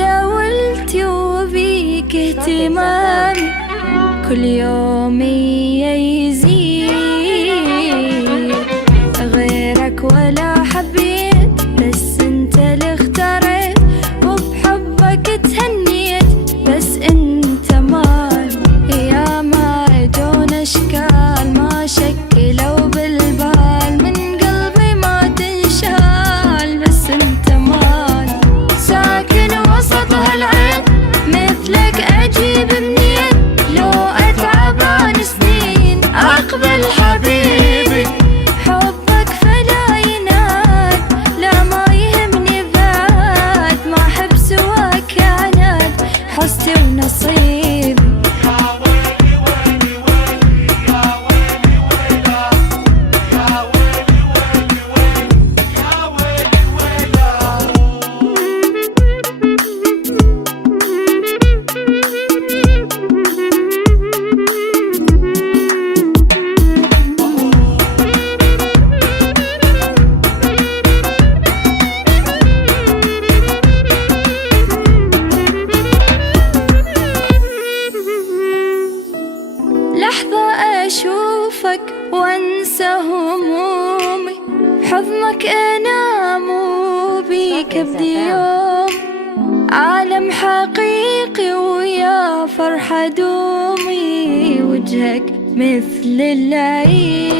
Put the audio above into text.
مداولتي وبيك اهتمامي كل يوم يزيد، غيرك ولا حبيت بس انت اللي اختاريت، وبحبك تهنيت بس انت مال. يا ما جون اشكال ما شكلوا بالبال، من قلبي ما تنشال بس انت مال. ساكن وسط هالعين مثلك اجيب منين، لو اتعب عن سنين اقبل حبيبي. حبك فلا يناد، لا ما يهمني بعد، ما احب سواك عناد حظي ونصيبي. لحظة أشوفك وأنسى همومي، حضنك أنام وبيك أبدي يوم. عالم حقيقي ويا فرحة دومي، وجهك مثل العيد.